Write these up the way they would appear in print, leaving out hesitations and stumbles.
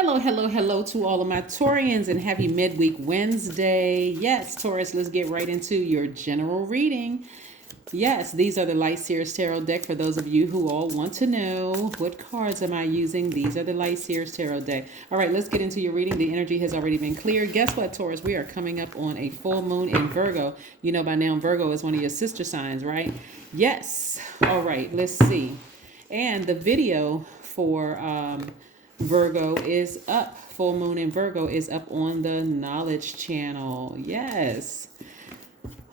Hello, hello, hello to all of my Taurians and happy midweek Wednesday. Yes, Taurus, let's get right into your general reading. Yes, these are the Light Seers Tarot deck for those of you who all want to know what cards am I using. These are the Light Seers Tarot deck. All right, let's get into your reading. The energy has already been cleared. Guess what, Taurus? We are coming up on a full moon in Virgo. You know by now Virgo is one of your sister signs, right? Yes. All right, let's see. And the video for Virgo is up. Full moon in Virgo is up on the Knowledge Channel. Yes.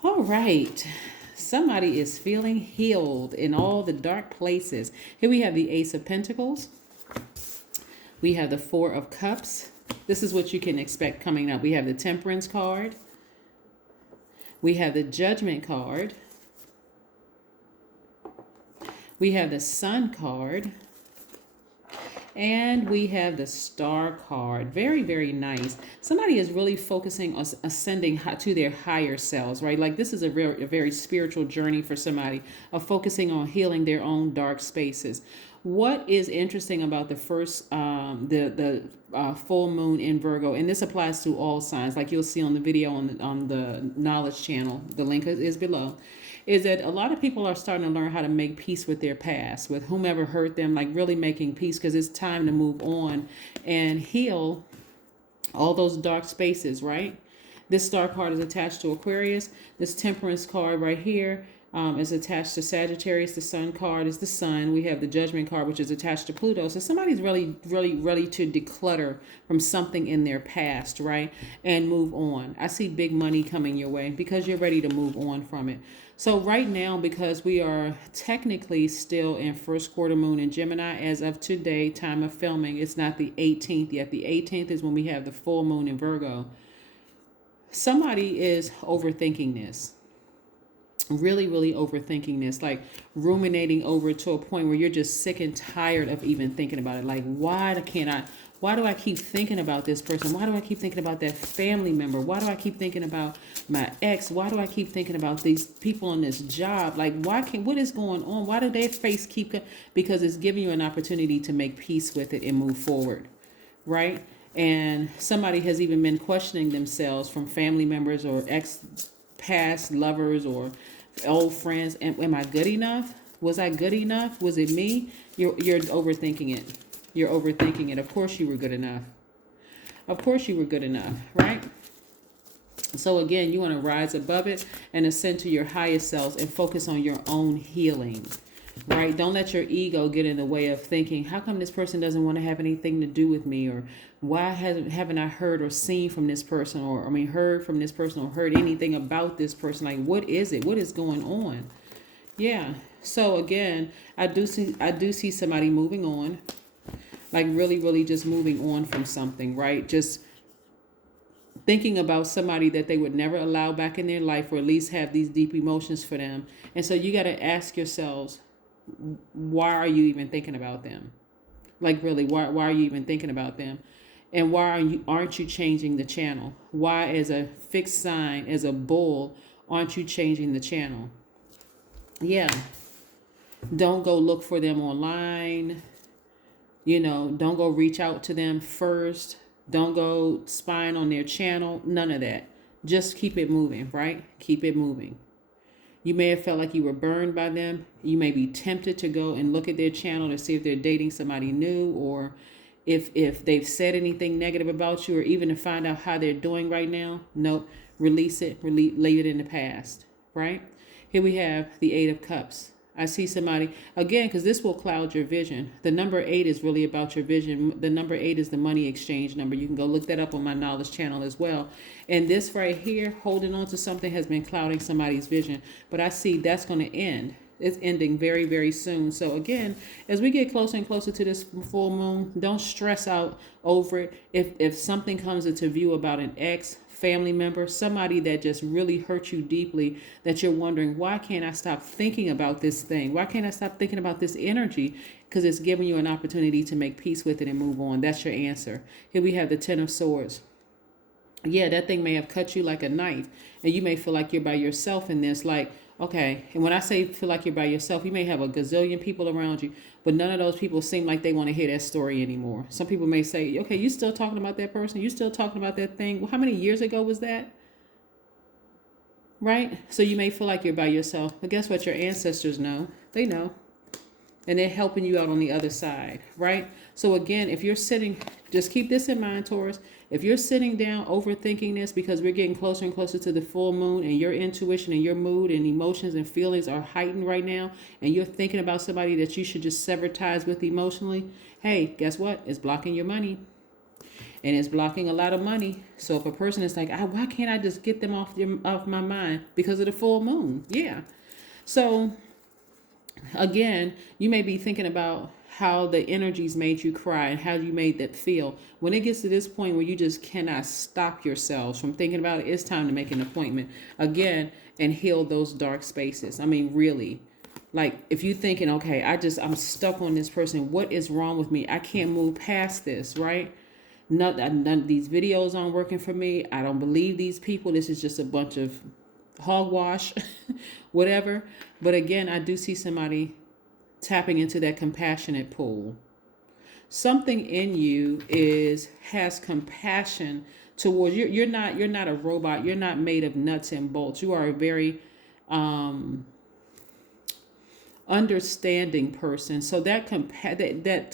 All right. Somebody is feeling healed in all the dark places. Here we have the Ace of Pentacles. We have the Four of Cups. This is what you can expect coming up. We have the Temperance card. We have the Judgment card. We have the Sun card. And we have the Star card. Very, very nice. Somebody is really focusing on ascending to their higher selves, right? Like this is a very spiritual journey for somebody of focusing on healing their own dark spaces. What is interesting about the first, full moon in Virgo, and this applies to all signs, like you'll see on the video on the Knowledge Channel, the link is below, is that a lot of people are starting to learn how to make peace with their past, with whomever hurt them, like really making peace because it's time to move on and heal all those dark spaces, right? This Star card is attached to Aquarius. This Temperance card right here is attached to Sagittarius. The Sun card is the Sun. We have the Judgment card, which is attached to Pluto. So somebody's really ready to declutter from something in their past, right? And move on. I see big money coming your way because you're ready to move on from it. So right now, because we are technically still in first quarter moon in Gemini as of today, time of filming, it's not the 18th yet. The 18th is when we have the full moon in Virgo. Somebody is overthinking this. Really overthinking this, like ruminating over it to a point where you're just sick and tired of even thinking about it. Like, why do I keep thinking about this person? Why do I keep thinking about that family member? Why do I keep thinking about my ex? Why do I keep thinking about these people on this job? Like, what is going on? Why do their face keep, because it's giving you an opportunity to make peace with it and move forward, right? And somebody has even been questioning themselves, from family members or past lovers or old friends. And am I good enough? Was I good enough? Was it me? You're overthinking it. You're overthinking it. Of course you were good enough. Of course you were good enough, right? So again, you want to rise above it and ascend to your highest selves and focus on your own healing, right? Don't let your ego get in the way of thinking, how come this person doesn't want to have anything to do with me? Or why haven't I heard or seen from this person? Or heard from this person or heard anything about this person? Like, what is it? What is going on? Yeah. So again, I do see somebody moving on, like really just moving on from something, right? Just thinking about somebody that they would never allow back in their life, or at least have these deep emotions for them. And so you got to ask yourselves, why are you even thinking about them? Like, really, why are you even thinking about them? And why aren't you changing the channel? Why, as a fixed sign, as a bull, aren't you changing the channel? Yeah. Don't go look for them online. Don't go reach out to them first. Don't go spying on their channel. None of that. Just keep it moving, right? Keep it moving. You may have felt like you were burned by them. You may be tempted to go and look at their channel to see if they're dating somebody new, or if they've said anything negative about you, or even to find out how they're doing right now. Nope. Release it. Leave it in the past, right? Here we have the Eight of Cups. I see somebody, again, because this will cloud your vision. The number 8 is really about your vision. The number 8 is the money exchange number. You can go look that up on my Knowledge Channel as well. And this right here, holding on to something, has been clouding somebody's vision. But I see that's going to end. It's ending very soon. So again, as we get closer and closer to this full moon, don't stress out over it. If something comes into view about an ex, family member, somebody that just really hurt you deeply, that you're wondering, why can't I stop thinking about this thing? Why can't I stop thinking about this energy? Because it's giving you an opportunity to make peace with it and move on. That's your answer. Here we have the Ten of Swords. Yeah, that thing may have cut you like a knife, and you may feel like you're by yourself in this. Like, Okay, and when I say feel like you're by yourself, you may have a gazillion people around you, but none of those people seem like they want to hear that story anymore. Some people may say, okay, you still talking about that person? You still talking about that thing? Well, how many years ago was that? Right? So you may feel like you're by yourself, but guess what? Your ancestors know. They know. And they're helping you out on the other side, right? So again, if you're sitting, just keep this in mind, Taurus. If you're sitting down overthinking this because we're getting closer and closer to the full moon and your intuition and your mood and emotions and feelings are heightened right now and you're thinking about somebody that you should just sever ties with emotionally, hey, guess what? It's blocking your money. And it's blocking a lot of money. So if a person is like, why can't I just get them off my mind? Because of the full moon. Yeah. So again, you may be thinking about how the energies made you cry and how you made that feel. When it gets to this point where you just cannot stop yourselves from thinking about it, it's time to make an appointment again and heal those dark spaces. I mean, really. Like if you're thinking, okay, I'm stuck on this person. What is wrong with me? I can't move past this, right? None of these videos aren't working for me. I don't believe these people. This is just a bunch of hogwash, whatever. But again, I do see somebody tapping into that compassionate pool. Something in you has compassion towards you. You're not a robot. You're not made of nuts and bolts. You are a very understanding person. So that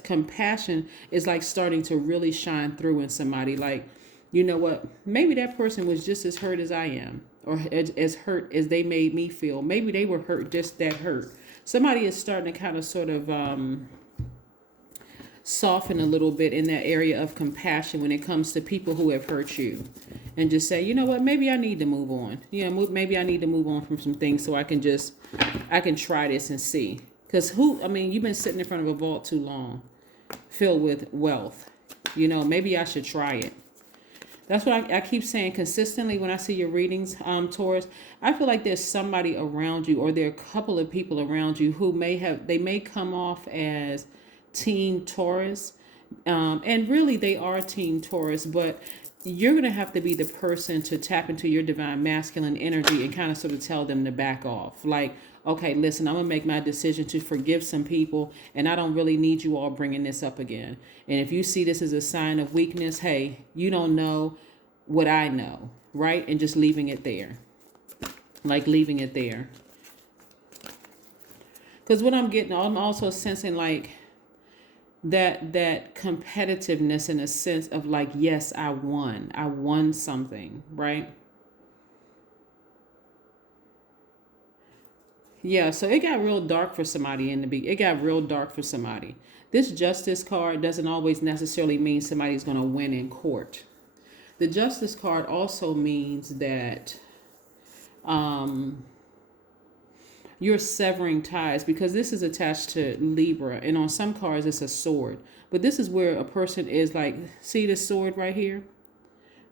compassion is like starting to really shine through in somebody. Like, you know what? Maybe that person was just as hurt as I am, or as hurt as they made me feel. Maybe they were hurt, just that hurt. Somebody is starting to kind of sort of soften a little bit in that area of compassion when it comes to people who have hurt you, and just say, you know what, maybe I need to move on. Yeah, maybe I need to move on from some things so I can try this and see. Because you've been sitting in front of a vault too long, filled with wealth. Maybe I should try it. That's what I keep saying consistently when I see your readings, Taurus. I feel like there's somebody around you, or there are a couple of people around you who may come off as Team Taurus. And really they are Team Taurus, but you're going to have to be the person to tap into your divine masculine energy and kind of sort of tell them to back off. Like, okay, listen, I'm going to make my decision to forgive some people, and I don't really need you all bringing this up again. And if you see this as a sign of weakness, hey, you don't know what I know, right? And just leaving it there. Like leaving it there. Because what I'm also sensing like that competitiveness in a sense of like, yes, I won something, right? Yeah, so it got real dark for somebody in the beginning. It got real dark for somebody. This justice card doesn't always necessarily mean somebody's going to win in court. The justice card also means that you're severing ties, because this is attached to Libra, and on some cards it's a sword. But this is where a person is like, see this sword right here?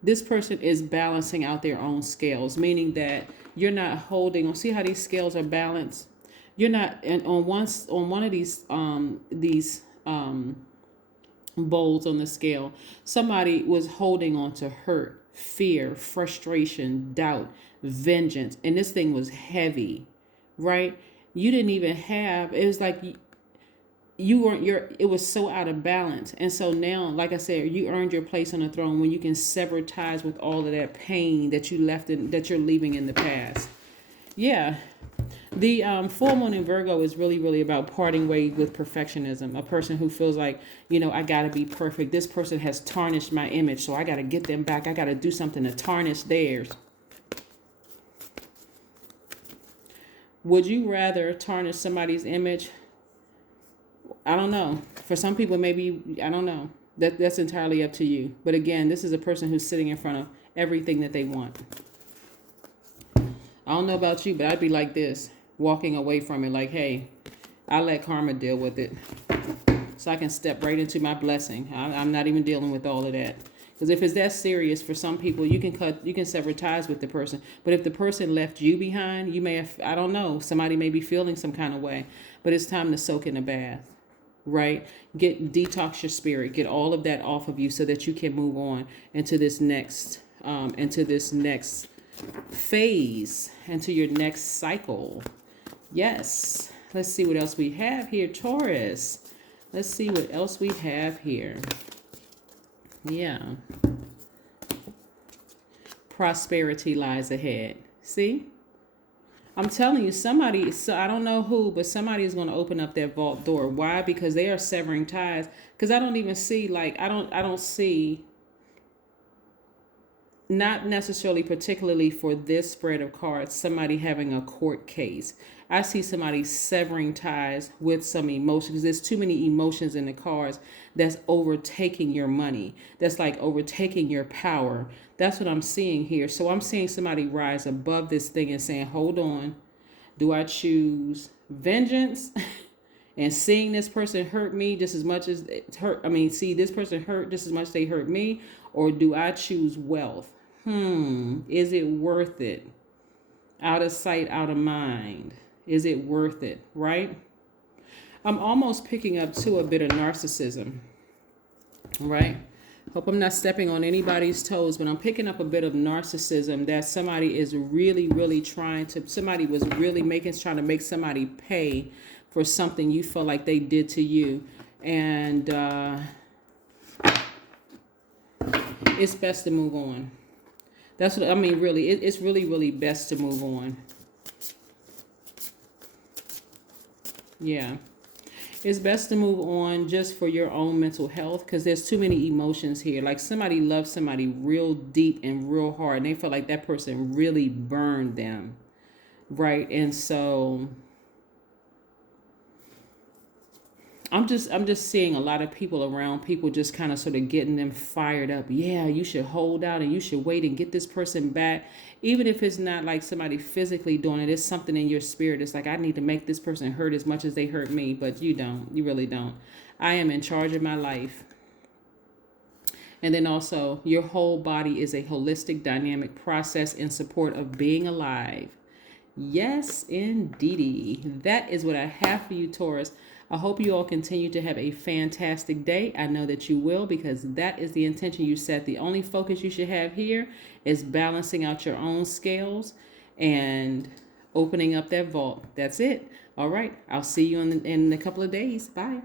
This person is balancing out their own scales, meaning that you're not holding on. See how these scales are balanced? You're not, and on one of these bowls on the scale, somebody was holding on to hurt, fear, frustration, doubt, vengeance, and this thing was heavy, right? You didn't even have, it was like it was so out of balance. And so now, like I said, you earned your place on the throne when you can sever ties with all of that pain that that you're leaving in the past. Yeah. The full moon in Virgo is really, really about parting ways with perfectionism. A person who feels like, I got to be perfect. This person has tarnished my image, so I got to get them back. I got to do something to tarnish theirs. Would you rather tarnish somebody's image? I don't know. For some people, maybe, I don't know. That's entirely up to you. But again, this is a person who's sitting in front of everything that they want. I don't know about you, but I'd be like this, walking away from it like, hey, I let karma deal with it so I can step right into my blessing. I'm not even dealing with all of that. Because if it's that serious, for some people, you can sever ties with the person. But if the person left you behind, you may have, I don't know, somebody may be feeling some kind of way. But it's time to soak in a bath, right? Detox your spirit. Get all of that off of you so that you can move on into this next phase, into your next cycle. Yes. Let's see what else we have here, Taurus. Let's see what else we have here. Yeah. Prosperity lies ahead. See? I'm telling you, somebody, so I don't know who, but somebody is going to open up that vault door. Why? Because they are severing ties. Because I don't even see, like, I don't see, not necessarily particularly for this spread of cards, somebody having a court case. I see somebody severing ties with some emotion, because there's too many emotions in the cards that's overtaking your money. That's like overtaking your power. That's what I'm seeing here. So I'm seeing somebody rise above this thing and saying, hold on, do I choose vengeance and seeing this person hurt me just as much as it hurt? See this person hurt just as much as they hurt me, or do I choose wealth? Is it worth it? Out of sight, out of mind. Is it worth it, right? I'm almost picking up to a bit of narcissism, right? Hope I'm not stepping on anybody's toes, but I'm picking up a bit of narcissism that somebody is really, really trying to, somebody was really trying to make somebody pay for something you feel like they did to you. And it's best to move on. That's what I mean, really. It's really, really best to move on. Yeah. It's best to move on just for your own mental health, because there's too many emotions here. Like somebody loves somebody real deep and real hard, and they feel like that person really burned them, right? And so I'm just seeing a lot of people around people just kind of sort of getting them fired up. Yeah, you should hold out and you should wait and get this person back. Even if it's not like somebody physically doing it, it's something in your spirit. It's like, I need to make this person hurt as much as they hurt me, but you don't. You really don't. I am in charge of my life. And then also, your whole body is a holistic, dynamic process in support of being alive. Yes, indeedy. That is what I have for you, Taurus. I hope you all continue to have a fantastic day. I know that you will, because that is the intention you set. The only focus you should have here is balancing out your own scales and opening up that vault. That's it. All right. I'll see you in a couple of days. Bye.